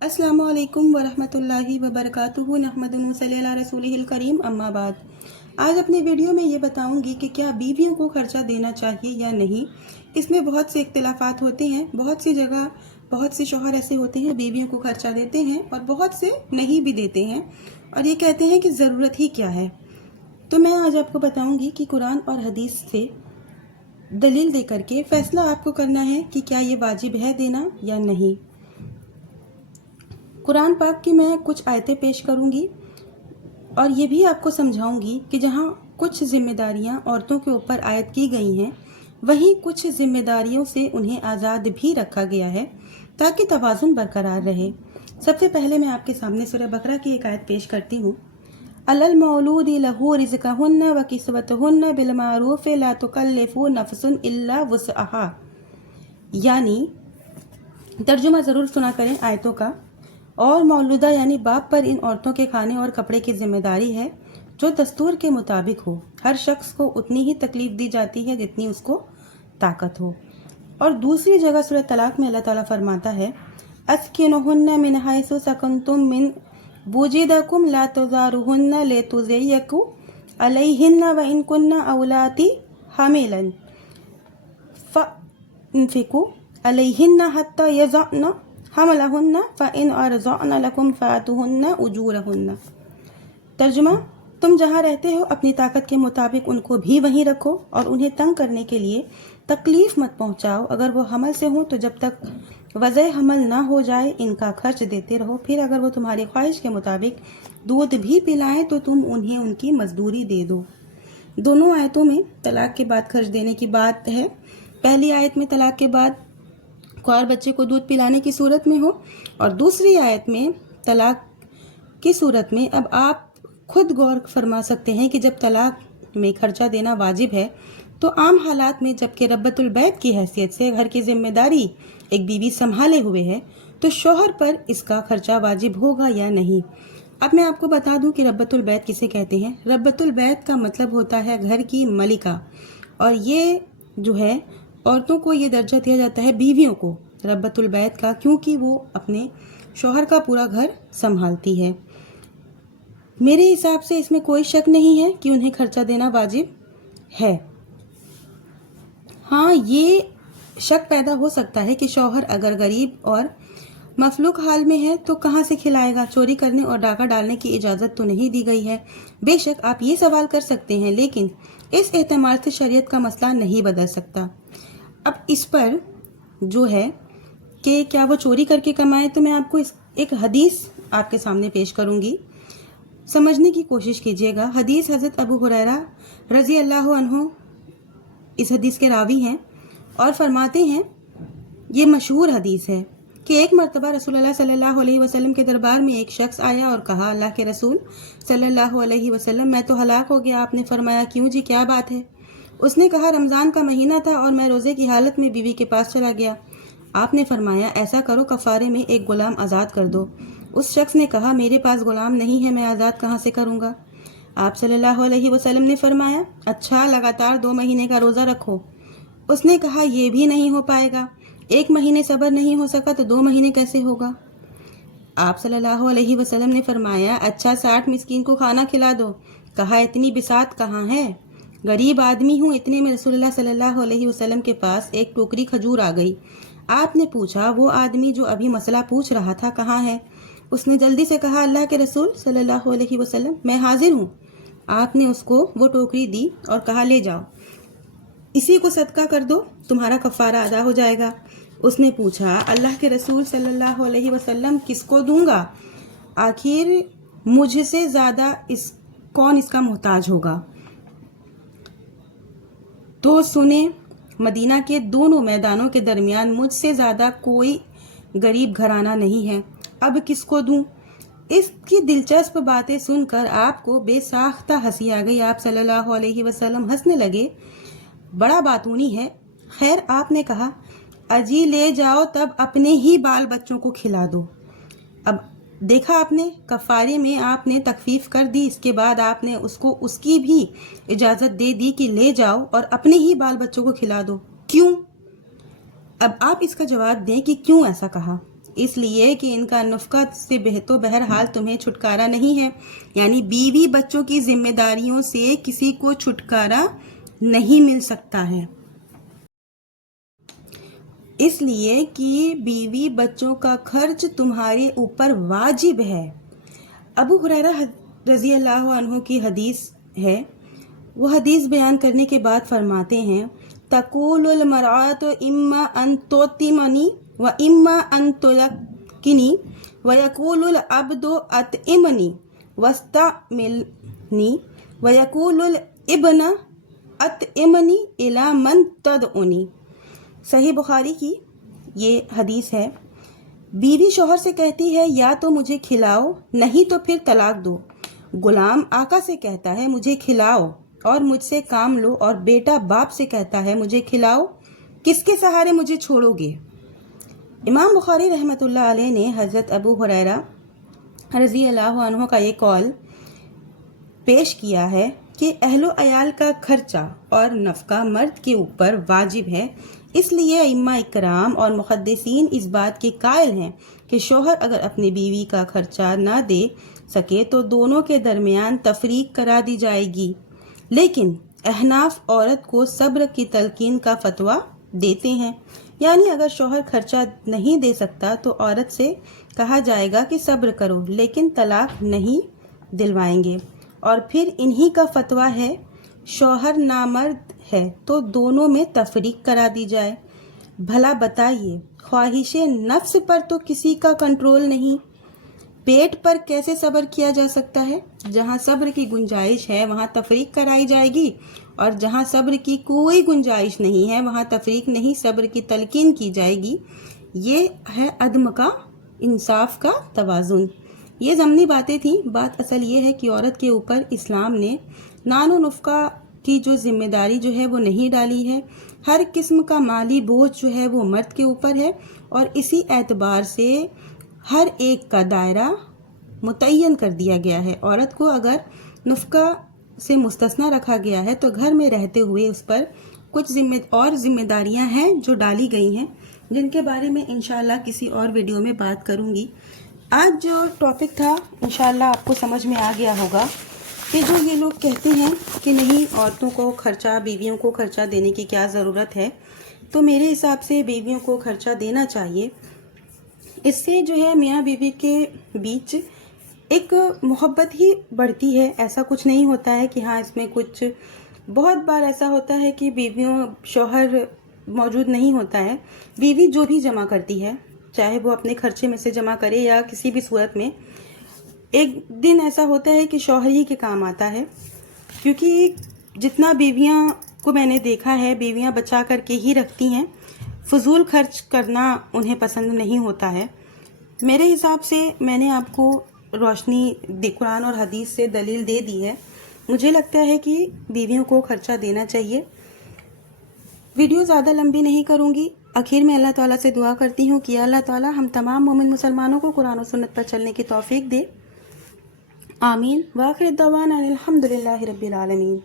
अस्सलामु अलैकुम वरहमतुल्लाहि वबरकातुहू नहमदुहु व सल्ली अला रसूलिहिल करीम अम्मा बाद। आज अपने वीडियो में ये बताऊंगी कि क्या बीवियों को खर्चा देना चाहिए या नहीं। इसमें बहुत से इख्तिलाफात होते हैं। बहुत सी जगह बहुत से शौहर ऐसे होते हैं बीवियों को खर्चा देते हैं और बहुत से नहीं भी देते हैं और ये कहते हैं कि ज़रूरत ही क्या है। तो मैं आज आपको बताऊंगी कि कुरान और हदीस से दलील दे करके फ़ैसला आपको करना है कि क्या ये वाजिब है देना या नहीं। कुरान पाक की मैं कुछ आयतें पेश करूंगी और ये भी आपको समझाऊंगी कि जहाँ कुछ जिम्मेदारियां औरतों के ऊपर आयत की गई हैं वहीं कुछ जिम्मेदारियों से उन्हें आज़ाद भी रखा गया है ताकि तवाज़ुन बरकरार रहे। सबसे पहले मैं आपके सामने सूरह बकरा की एक आयत पेश करती हूँ। अलल मौलूदी लहू रिज़्क़ुहुन्ना व किस्वतुहुन्ना बिल मारूफ़ ला तुकल्लिफु नफ्सुन इल्ला वुसअहा। यानी तर्जुमा ज़रूर सुना करें आयतों का। और मौलूदा यानी बाप पर इन औरतों के खाने और कपड़े की जिम्मेदारी है जो दस्तूर के मुताबिक हो। हर शख्स को उतनी ही तकलीफ दी जाती है जितनी उसको ताकत हो। और दूसरी जगह सूरह तलाक में अल्लाह ताला फरमाता है अस्किनुहुन्ना मिन हैसु सकंतुम मिन वुजिदकुम ला तुज़ारुहुन्ना लितुज़य्यकु अलैहिन्ना व इन कुन्ना औलाती हमिलन फअन्फिकु अलैहिन्ना हत्ता यज़अना हमलहुन्ना फ़इन अर्ज़अना लकुम फ़ातुहुन्ना उजूरहुन्ना। तर्जुमा, तुम जहाँ रहते हो अपनी ताकत के मुताबिक उनको भी वहीं रखो और उन्हें तंग करने के लिए तकलीफ मत पहुँचाओ। अगर वो हमल से हो तो जब तक वज़ह हमल ना हो जाए इनका खर्च देते रहो। फिर अगर वो तुम्हारी ख्वाहिश के मुताबिक दूध भी पिलाएं तो तुम उन्हें उनकी मजदूरी दे दो। दोनों आयतों में तलाक के बाद खर्च देने की बात है। पहली आयत में तलाक के बाद और बच्चे को दूध पिलाने की सूरत में हो और दूसरी आयत में तलाक की सूरत में। अब आप खुद गौर फरमा सकते हैं कि जब तलाक में खर्चा देना वाजिब है तो आम हालात में जबकि रब्बतुल बैत की हैसियत से घर की जिम्मेदारी एक बीवी संभाले हुए है तो शौहर पर इसका खर्चा वाजिब होगा या नहीं। अब मैं आपको बता दूं कि रब्बतुल बैत किसे कहते हैं। रब्बतुल बैत का मतलब होता है घर की मलिका और ये जो है औरतों को ये दर्जा दिया जाता है बीवियों को रब्बतुल बैत का, क्योंकि वो अपने शौहर का पूरा घर संभालती है। मेरे हिसाब से इसमें कोई शक नहीं है कि उन्हें खर्चा देना वाजिब है। हाँ, ये शक पैदा हो सकता है कि शौहर अगर गरीब और मफलूक हाल में है तो कहाँ से खिलाएगा। चोरी करने और डाका डालने की इजाज़त तो नहीं दी गई है। बेशक आप ये सवाल कर सकते हैं लेकिन इस एहतमाल से शरीयत का मसला नहीं बदल सकता। अब इस पर जो है कि क्या वो चोरी करके कमाए तो मैं आपको एक हदीस आपके सामने पेश करूंगी, समझने की कोशिश कीजिएगा। हदीस हज़रत अबू हुरैरा रज़ी अल्लाह अन्हु इस हदीस के रावी हैं और फरमाते हैं, ये मशहूर हदीस है कि एक मरतबा रसूलुल्लाह सल्लल्लाहु अलैहि वसल्लम के दरबार में एक शख्स आया और कहा, अल्लाह के रसूल सल्लल्लाहु अलैहि वसल्लम, मैं तो हलाक हो गया। आपने फरमाया, क्यों जी, क्या बात है? उसने कहा, रमज़ान का महीना था और मैं रोज़े की हालत में बीवी के पास चला गया। आपने फरमाया, ऐसा करो कफ़ारे में एक गुलाम आज़ाद कर दो। उस शख्स ने कहा, मेरे पास गुलाम नहीं है, मैं आज़ाद कहाँ से करूँगा? आप सल्लल्लाहु अलैहि वसल्लम ने फरमाया, अच्छा, लगातार 2 महीने का रोज़ा रखो। उसने कहा, ये भी नहीं हो पाएगा। 1 महीने सब्र नहीं हो सका तो 2 महीने कैसे होगा? आप सल्लल्लाहु अलैहि वसल्लम ने फरमाया, अच्छा, 60 मिस्कीन को खाना खिला दो। कहा, इतनी बिसात कहाँ है, गरीब आदमी हूँ। इतने में रसूलुल्लाह सल्लल्लाहु अलैहि वसल्लम के पास एक टोकरी खजूर आ गई। आपने पूछा, वो आदमी जो अभी मसला पूछ रहा था कहाँ है? उसने जल्दी से कहा, अल्लाह के रसूल सल्लल्लाहु अलैहि वसल्लम, मैं हाजिर हूँ। आपने उसको वो टोकरी दी और कहा, ले जाओ, इसी को सदका कर दो, तुम्हारा कफ़ारा अदा हो जाएगा। उसने पूछा, अल्लाह के रसूल सल्लल्लाहु अलैहि वसल्लम, किसको दूंगा? आखिर मुझसे ज़्यादा कौन इसका मोहताज होगा? तो सुने, मदीना के दोनों मैदानों के दरमियान मुझसे ज़्यादा कोई गरीब घराना नहीं है, अब किसको दूं? इसकी दिलचस्प बातें सुनकर आपको बेसाख्ता हंसी आ गई। आप सल्लल्लाहु अलैहि वसल्लम हंसने लगे, बड़ा बातूनी है। खैर, आपने कहा, अजी ले जाओ, तब अपने ही बाल बच्चों को खिला दो। अब देखा आपने, कफ़ारे में आपने तखफीफ कर दी, इसके बाद आपने उसको उसकी भी इजाज़त दे दी कि ले जाओ और अपने ही बाल बच्चों को खिला दो। क्यों? अब आप इसका जवाब दें कि क्यों ऐसा कहा। اس لیے کہ ان کا نفقہ سے تو بہرحال تمہیں چھٹکارا نہیں ہے، یعنی بیوی بچوں کی ذمہ داریوں سے کسی کو چھٹکارا نہیں مل سکتا ہے، اس لیے کہ بیوی بچوں کا خرچ تمہارے اوپر واجب ہے۔ ابو ہریرہ رضی اللہ عنہ کی حدیث ہے، وہ حدیث بیان کرنے کے بعد فرماتے ہیں تقول المرأة اما ان تطعمنی و اما ان تلقنی ویقول العبد اطعمنی واستعملنی ویقول الابن اطعمنی الی من تدعونی۔ صحیح بخاری کی یہ حدیث ہے۔ بیوی شوہر سے کہتی ہے یا تو مجھے کھلاؤ نہیں تو پھر طلاق دو، غلام آقا سے کہتا ہے مجھے کھلاؤ اور مجھ سے کام لو، اور بیٹا باپ سے کہتا ہے مجھے کھلاؤ، کس کے سہارے مجھے چھوڑو گے؟ امام بخاری رحمۃ اللہ علیہ نے حضرت ابو ہریرہ رضی اللہ عنہ کا یہ قول پیش کیا ہے کہ اہل و عیال کا خرچہ اور نفقہ مرد کے اوپر واجب ہے، اس لیے ائمہ اکرام اور محدثین اس بات کے قائل ہیں کہ شوہر اگر اپنی بیوی کا خرچہ نہ دے سکے تو دونوں کے درمیان تفریق کرا دی جائے گی، لیکن احناف عورت کو صبر کی تلقین کا فتویٰ دیتے ہیں، یعنی اگر شوہر خرچہ نہیں دے سکتا تو عورت سے کہا جائے گا کہ صبر کرو، لیکن طلاق نہیں دلوائیں گے، اور پھر انہی کا فتویٰ ہے شوہر نامرد ہے تو دونوں میں تفریق کرا دی جائے۔ بھلا بتائیے، خواہش نفس پر تو کسی کا کنٹرول نہیں، پیٹ پر کیسے صبر کیا جا سکتا ہے؟ جہاں صبر کی گنجائش ہے وہاں تفریق کرائی جائے گی، اور جہاں صبر کی کوئی گنجائش نہیں ہے وہاں تفریق نہیں، صبر کی تلقین کی جائے گی۔ یہ ہے عدم کا انصاف کا توازن۔ یہ ضمنی باتیں تھیں، بات اصل یہ ہے کہ عورت کے اوپر اسلام نے نان و نفقہ کی جو ذمہ داری جو ہے وہ نہیں ڈالی ہے، ہر قسم کا مالی بوجھ جو ہے وہ مرد کے اوپر ہے، اور اسی اعتبار سے ہر ایک کا دائرہ متعین کر دیا گیا ہے۔ عورت کو اگر نفقہ سے مستثنی رکھا گیا ہے تو گھر میں رہتے ہوئے اس پر کچھ ذمہ داریاں ہیں جو ڈالی گئی ہیں، جن کے بارے میں انشاءاللہ کسی اور ویڈیو میں بات کروں گی۔ آج جو ٹاپک تھا انشاءاللہ آپ کو سمجھ میں آ گیا ہوگا کہ جو یہ لوگ کہتے ہیں کہ نہیں عورتوں کو خرچہ، بیویوں کو خرچہ دینے کی کیا ضرورت ہے، تو میرے حساب سے بیویوں کو خرچہ دینا چاہیے۔ اس سے جو ہے میاں بیوی کے بیچ ایک محبت ہی بڑھتی ہے، ایسا کچھ نہیں ہوتا ہے کہ ہاں اس میں کچھ، بہت بار ایسا ہوتا ہے کہ بیویوں شوہر موجود نہیں ہوتا ہے، بیوی جو بھی جمع کرتی ہے چاہے وہ اپنے خرچے میں سے جمع کرے یا کسی بھی صورت میں، ایک دن ایسا ہوتا ہے کہ شوہر ہی کے کام آتا ہے، کیونکہ جتنا بیویاں کو میں نے دیکھا ہے بیویاں بچا کر کے ہی رکھتی ہیں، فضول خرچ کرنا انہیں پسند نہیں ہوتا ہے۔ میرے حساب سے میں نے آپ کو روشنی قرآن اور حدیث سے دلیل دے دی ہے، مجھے لگتا ہے کہ بیویوں کو خرچہ دینا چاہیے۔ ویڈیو زیادہ لمبی نہیں کروں گی، آخر میں اللہ تعالیٰ سے دعا کرتی ہوں کہ اللہ تعالیٰ ہم تمام مومن مسلمانوں کو قرآن و سنت پر چلنے کی توفیق دے، آمین۔ وآخر دعوانا الحمدللہ رب العالمین۔